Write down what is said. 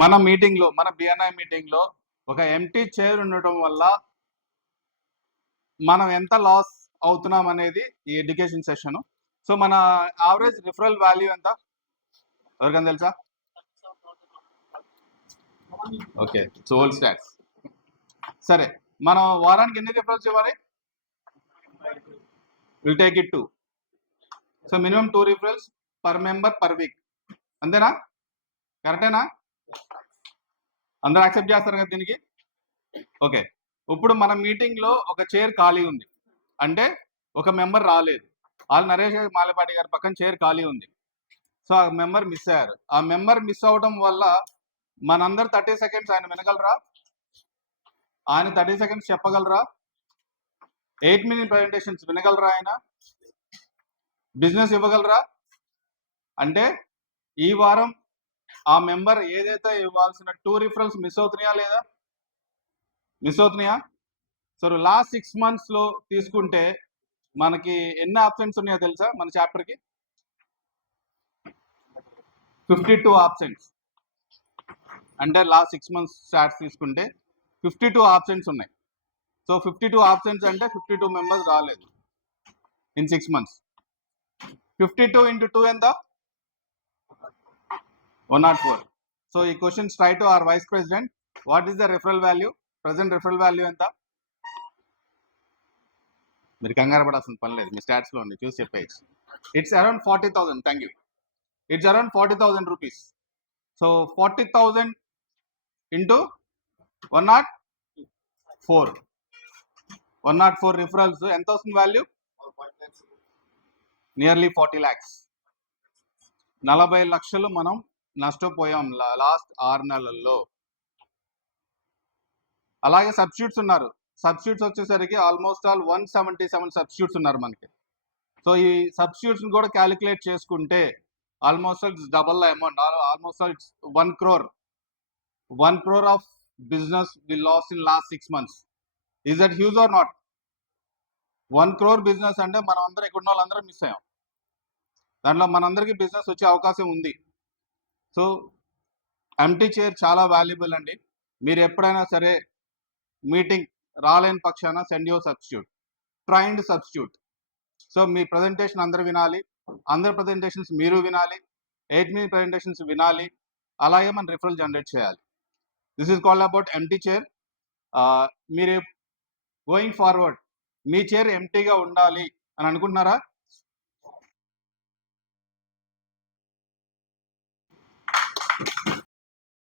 మన మీటింగ్లో, మన బిఎన్ఐ మీటింగ్లో ఒక ఎంటీ చైర్ ఉండటం వల్ల మనం ఎంత లాస్ అవుతున్నాం అనేది ఈ ఎడ్యుకేషన్ సెషన్. సో మన యావరేజ్ రిఫరల్ వాల్యూ ఎంత ఎవరికైనా తెలుసా? ఓకే, సోల్ స్టాక్స్. సరే, మనం వారానికి ఎన్ని రిఫరల్స్ ఇవ్వాలి? Will take it 2. So minimum 2 referrals per member per week. అంతేనా? కరెక్టేనా? అందరూ యాక్సెప్ట్ చేస్తారు కదా దీనికి? ఓకే, ఇప్పుడు మన మీటింగ్లో ఒక చైర్ ఖాళీ ఉంది అంటే ఒక మెంబర్ రాలేదు. వాళ్ళు నరేష్ మాలపాటి గారి పక్కన చైర్ ఖాళీ ఉంది. సో ఆ మెంబర్ మిస్ అయ్యారు. ఆ మెంబర్ మిస్ అవడం వల్ల మనందరు 30 సెకండ్స్ ఆయన వినగలరా? ఆయన 30 సెకండ్స్ చెప్పగలరా? 8 మినిట్ ప్రజెంటేషన్స్ వినగలరా? ఆయన బిజినెస్ ఇవ్వగలరా? అంటే ఈ వారం ఆ మెంబర్ ఏదైతే ఇవ్వాల్సిన 2 రిఫరల్స్ మిస్ అవుతున్నాయా లేదా? మిస్ అవుతున్నాయా? సో లాస్ట్ 6 monthsలో తీసుకుంటే మనకి ఎన్ని ఆబ్సెంట్స్ ఉన్నాయో తెలుసా? మన చాప్టర్కి 52 ఆబ్సెంట్స్. అంటే లాస్ట్ 6 months స్టాట్స్ తీసుకుంటే 52 ఆబ్సెంట్స్ ఉన్నాయి. సో 52 ఆబ్సెంట్స్ అంటే 52 మెంబర్స్ రాలేదు ఇన్ 6 months. 52 into 2 ఎంత? 104. సో ఈ question straight to our vice president. What is the referral value? Present referral value ఎంత? మీరు కంగారు పడాల్సిన పని లేదు, మీ స్టాట్స్లో ఉంది, చూసి చెప్పేసి. It's around 40,000. Thank you. It's around 40,000 rupees. So 40,000 into 104. 104 referrals ఎంత వస్తుంది వాల్యూ? Nearly 40 lakhs. 40 లక్షలు మనం నష్టపోయాం లాస్ట్ 6 నెలల్లో. అలాగే సబ్స్టిట్యూట్స్ ఉన్నారు. సబ్స్టిట్యూట్స్ వచ్చేసరికి ఆల్మోస్ట్ ఆల్ 177 సబ్స్టిట్యూట్స్ ఉన్నారు మనకి. సో ఈ సబ్స్టిట్యూట్స్ కూడా క్యాలిక్యులేట్ చేసుకుంటే almost all its double amount. Almost all its 1 crore. 1 crore of business we lost in last 6 months. Is that huge or not? 1 crore business అంటే మనం అందరం ఇక్కడ ఉన్న వాళ్ళందరం మిస్ అయ్యాం. దాంట్లో మనందరికీ బిజినెస్ వచ్చే అవకాశం ఉంది. సో ఎంటీ చైర్ చాలా వాల్యుబుల్ అండి. మీరు ఎప్పుడైనా సరే మీటింగ్ రాలేని పక్షాన send your substitute, trained substitute. So me presentation అందరు వినాలి, అందరి ప్రజెంటేషన్స్ మీరు వినాలి, 8 minute ప్రజెంటేషన్స్ వినాలి, అలాగే మనం రిఫరల్ జనరేట్ చేయాలి. This is called about empty chair. మీరు గోయింగ్ ఫార్వర్డ్ మీ చైర్ ఎంటీగా ఉండాలి అని అనుకుంటున్నారా?